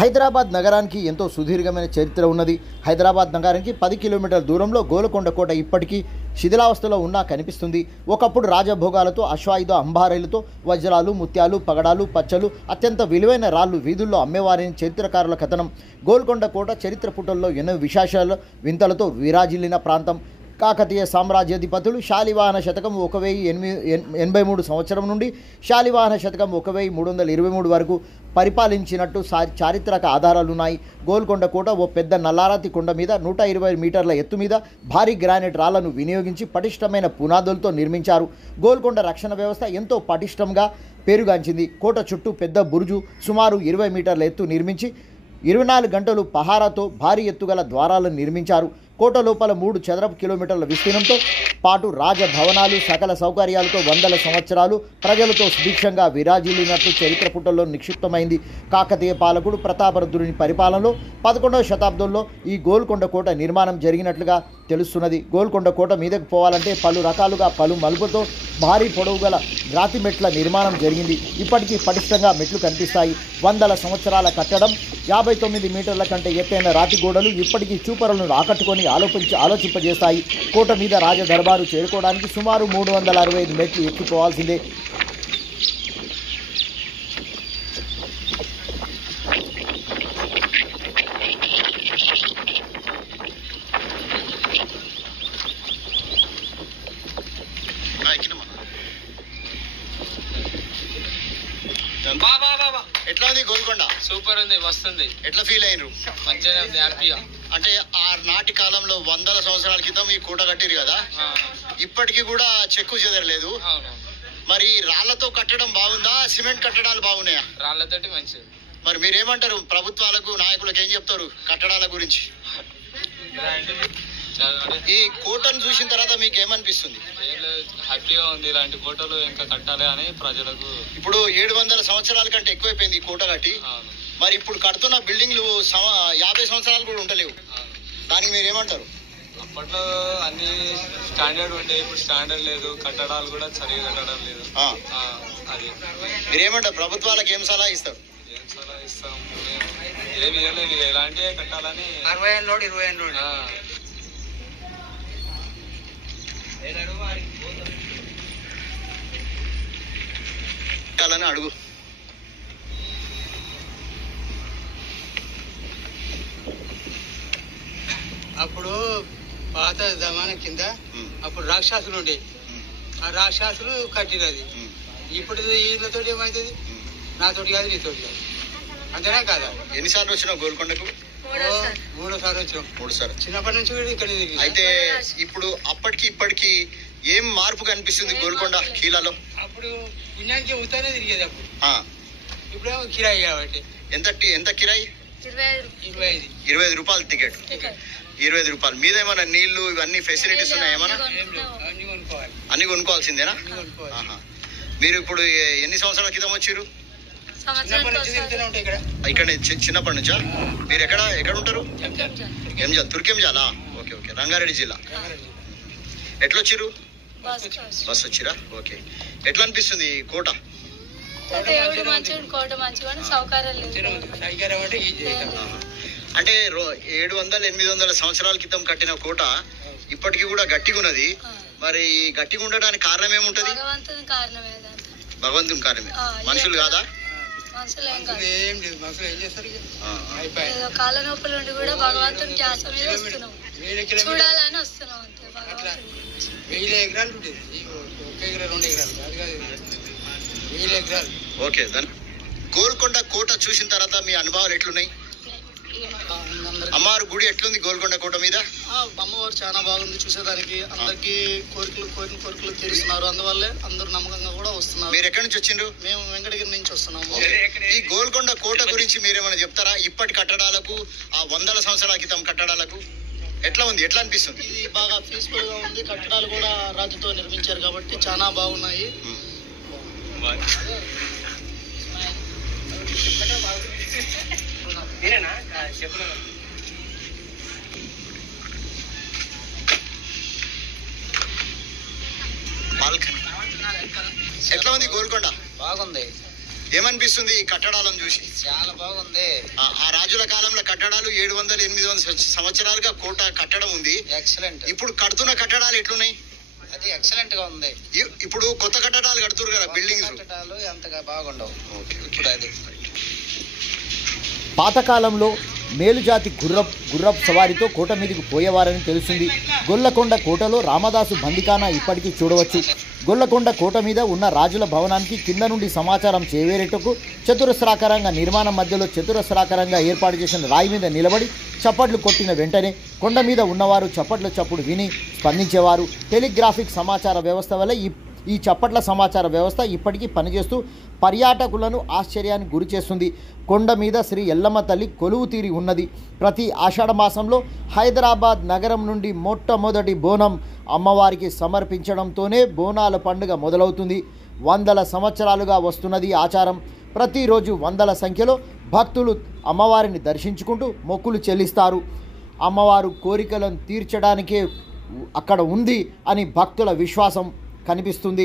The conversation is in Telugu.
హైదరాబాద్ నగరానికి ఎంతో సుదీర్ఘమైన చరిత్ర ఉన్నది. హైదరాబాద్ నగరానికి 10 కిలోమీటర్ల దూరంలో గోల్కొండ కోట ఇప్పటికీ శిథిలావస్థలో ఉన్నా కనిపిస్తుంది. ఒకప్పుడు రాజభోగాలతో, అశ్వాయుధ అంబారీలతో వజ్రాలు, ముత్యాలు, పగడాలు, పచ్చలు, అత్యంత విలువైన రాళ్ళు వీధుల్లో అమ్మేవారిని చరిత్రకారుల కథనం. గోల్కొండ కోట చరిత్ర పుటల్లో ఎన్నో విశేషాలు వింతలతో విరాజిల్లిన ప్రాంతం. కాకతీయ సామ్రాజ్యాధిపతులు శాలివాహన శతకం 1083 సంవత్సరం నుండి శాలివాహన శతకం 1323 వరకు పరిపాలించినట్టు చారిత్రక ఆధారాలున్నాయి. గోల్కొండ కోట ఓ పెద్ద నల్లారాతి కొండ మీద 120 మీటర్ల ఎత్తు మీద భారీ గ్రానైట్ రాళ్లను వినియోగించి పటిష్టమైన పునాదులతో నిర్మించారు. గోల్కొండ రక్షణ వ్యవస్థ ఎంతో పటిష్టంగా పేరుగాంచింది. కోట చుట్టూ పెద్ద బురుజు సుమారు 20 మీటర్ల ఎత్తు నిర్మించి 24 గంటలు పహారాతో భారీ ఎత్తుగల ద్వారాలను నిర్మించారు. కోట లోపల 3 చదరపు కిలోమీటర్ల విస్తీర్ణంతో పాటు రాజభవనాలు, సకల సౌకర్యాలతో వందల సంవత్సరాలు ప్రజలతో సుభిక్షంగా విరాజిల్లినట్లు చరిత్ర పుటల్లో నిక్షిప్తమైంది. కాకతీయ పాలకుడు ప్రతాపరుద్రుని పరిపాలనలో 11వ శతాబ్దంలో ఈ గోల్కొండ కోట నిర్మాణం జరిగినట్లుగా తెలుస్తున్నది. గోల్కొండ కోట మీదకు పోవాలంటే పలు రకాలుగా పలు మలుపుతో భారీ పొడవు గల రాతి మెట్ల నిర్మాణం జరిగింది. ఇప్పటికీ పటిష్టంగా మెట్లు కనిపిస్తాయి. వందల సంవత్సరాల కట్టడం, 59 మీటర్ల కంటే ఎత్తైన రాతి గోడలు ఇప్పటికీ చూపరులను ఆకట్టుకొని ఆలోచింపజేస్తాయి. కోట మీద రాజదర్బారు చేరుకోవడానికి సుమారు 365 మెట్లు ఎక్కిపోవాల్సిందే. ఎట్లా ఉంది గోల్కొండ? సూపర్ ఉంది, వస్తుంది. ఎట్లా ఫీల్ అయినరు? మంచిగానే ఉంది, హ్యాపీగా. అంటే ఆ నాటి కాలంలో వందల సంవత్సరాల క్రితం ఈ కోట కట్టిరు కదా, ఇప్పటికీ కూడా చెక్కు చెదరలేదు. మరి రాళ్లతో కట్టడం బాగుందా, సిమెంట్ కట్టడాలు బాగున్నాయా? రాళ్లతోటి మంచిది. మరి మీరేమంటారు? ప్రభుత్వాలకు, నాయకులకు ఏం చెప్తారు కట్టడాల గురించి? ఈ కోటను చూసిన తర్వాత మీకు ఏమనిపిస్తుంది? హ్యాపీగా ఉంది. ఇలాంటి కోటలు ఇంకా కట్టాలి అని ప్రజలకు. ఇప్పుడు 700 సంవత్సరాల కంటే ఎక్కువైపోయింది ఈ కోట కట్టి. మరి ఇప్పుడు కడుతున్న బిల్డింగ్లు 50 సంవత్సరాలు కూడా ఉండలేవు. దానికి మీరు ఏమంటారు? అప్పట్లో అన్ని స్టాండర్డ్ ఉండే, ఇప్పుడు స్టాండర్డ్ లేదు. కట్టడాలు కూడా సరిగా కట్టడం లేదు. అది మీరేమంటారు? ప్రభుత్వాలకు ఏం సలహా ఇస్తారు? ఏం సలహా ఇస్తాం? ఏమి ఇవ్వలేదు. ఎలాంటివే కట్టాలని 20 అడుగు. అప్పుడు పాత జమానా కింద అప్పుడు రాక్షసులు ఉండే, ఆ రాక్షసులు కట్టినది. ఇప్పుడు వీళ్ళతో ఏమవుతుంది? నాతోటి కాదు, నీతోటి కాదు. అంతేనా కాదా? ఎన్నిసార్లు వచ్చినావు గోల్కొండకు? 3 సార్లు వచ్చినాం. 3 సార్లు. చిన్నప్పటి నుంచి కూడా ఇక్కడ. అయితే ఇప్పుడు అప్పటికి ఇప్పటికి ఏం మార్పు కనిపిస్తుంది గోల్కొండ ఖీలాలో? అప్పుడు పుణ్యానికి ఉత్తనే తిరిగేది. అప్పుడు ఇప్పుడు కిరాయి కాబట్టి. ఎంత కిరాయి? 25 రూపాయలు టికెట్. 25 రూపాయలు. మీద ఏమన్నా నీళ్లు ఇవన్నీ ఫెసిలిటీస్ ఉన్నాయా? ఏమన్నా అన్ని కొనుక్కోవాల్సిందేనా? మీరు ఇప్పుడు ఎన్ని సంవత్సరాల క్రితం వచ్చారు? ఇక్కడ చిన్నప్పటి నుంచా? మీరు ఎక్కడ ఉంటారు? తుర్కెంజాలా? Okay okay. రంగారెడ్డి జిల్లా. ఎట్లా వచ్చిరు? బస్ వచ్చిరా? ఓకే. ఎట్లా అనిపిస్తుంది కోట? అంటే 700-800 సంవత్సరాల క్రితం కట్టిన కోట ఇప్పటికీ కూడా గట్టిగా ఉన్నది. మరి గట్టిగా ఉండడానికి కారణం ఏముంటది? భగవంతుని కారణమే, మనుషులు కాదా? కాళ్ళ నొప్పుల నుండి కూడా భగవంతుని ధ్యాస మీద వస్తున్నాం, చూడాలని వస్తున్నాం. 1000 ఎకరాలు ఉంటుంది. 1 ఎకరా 2 ఎకరాలు కాదు, 1000 ఎకరాలు. ఓకే. గోల్కొండ కోట చూసిన తర్వాత మీ అనుభవాలు ఎట్లున్నాయి? అమ్మవారి గుడి ఎట్లుంది గోల్కొండ కోట మీద? అమ్మవారు చాలా బాగుంది చూసేదానికి. అందరికి కోరికలు తీరుస్తున్నారు. అందువల్లే అందరూ నమ్మకంగా కూడా వస్తున్నారు. మీరు ఎక్కడి నుంచి వచ్చిండ్రు? మేము వెంకటగిరి నుంచి వస్తున్నాము. ఈ గోల్కొండ కోట గురించి మీరేమైనా చెప్తారా? ఇప్పటి కట్టడాలకు, ఆ వందల సంవత్సరాల క్రితం కట్టడాలకు ఎట్లా ఉంది? ఎట్లా అనిపిస్తుంది? ఇది బాగా పీస్ఫుల్ గా ఉంది. కట్టడాలు కూడా రాజుతో నిర్మించారు కాబట్టి చాలా బాగున్నాయి. ఎట్లా ఉంది గోల్కొండ? బాగుంది. ఏమనిపిస్తుంది ఈ కట్టడాలను చూసి? చాలా బాగుంది. ఆ రాజుల కాలంలో కట్టడాలు 700-800 సంవత్సరాలుగా కోట కట్టడం ఉంది. ఎక్సలెంట్. ఇప్పుడు కడుతున్న కట్టడాలు ఎట్లున్నాయి? అది ఎక్సలెంట్ గా ఉంది. ఇప్పుడు కొత్త కట్టడాలు కడుతున్నారు కదా, బిల్డింగ్స్ కట్టడాలు ఎంతగా బాగుండవు. ఇప్పుడు అది పాతకాలంలో మేలుజాతి గుర్రపు సవారితో కోట మీదకి పోయేవారని తెలిసింది. గొల్లకొండ కోటలో రామదాసు బందికానా ఇప్పటికీ చూడవచ్చు. గొల్లకొండ కోట మీద ఉన్న రాజుల భవనానికి కింద నుండి సమాచారం చేవేరేటకు చతురస్రాకారంగా నిర్మాణం మధ్యలో చతురస్రాకారంగా ఏర్పాటు చేసిన రాయి మీద నిలబడి చప్పట్లు కొట్టిన వెంటనే కొండ మీద ఉన్నవారు చప్పట్ల చప్పుడు విని స్పందించేవారు. టెలిగ్రాఫిక్ సమాచార వ్యవస్థ వల్ల ఈ చప్పట్ల సమాచార వ్యవస్థ ఇప్పటికీ పనిచేస్తూ పర్యాటకులను ఆశ్చర్యానికి గురి చేస్తుంది. కొండ మీద శ్రీ ఎల్లమ్మ తల్లి కొలువు తీరి ఉన్నది. ప్రతి ఆషాఢ మాసంలో హైదరాబాద్ నగరం నుండి మొట్టమొదటి బోనం అమ్మవారికి సమర్పించడంతోనే బోనాల పండుగ మొదలవుతుంది. వందల సంవత్సరాలుగా వస్తున్నది ఆచారం. ప్రతిరోజు వందల సంఖ్యలో భక్తులు అమ్మవారిని దర్శించుకుంటూ మొక్కులు చెల్లిస్తారు. అమ్మవారు కోరికలను తీర్చడానికే అక్కడ ఉంది అని భక్తుల విశ్వాసం కనిపిస్తుంది.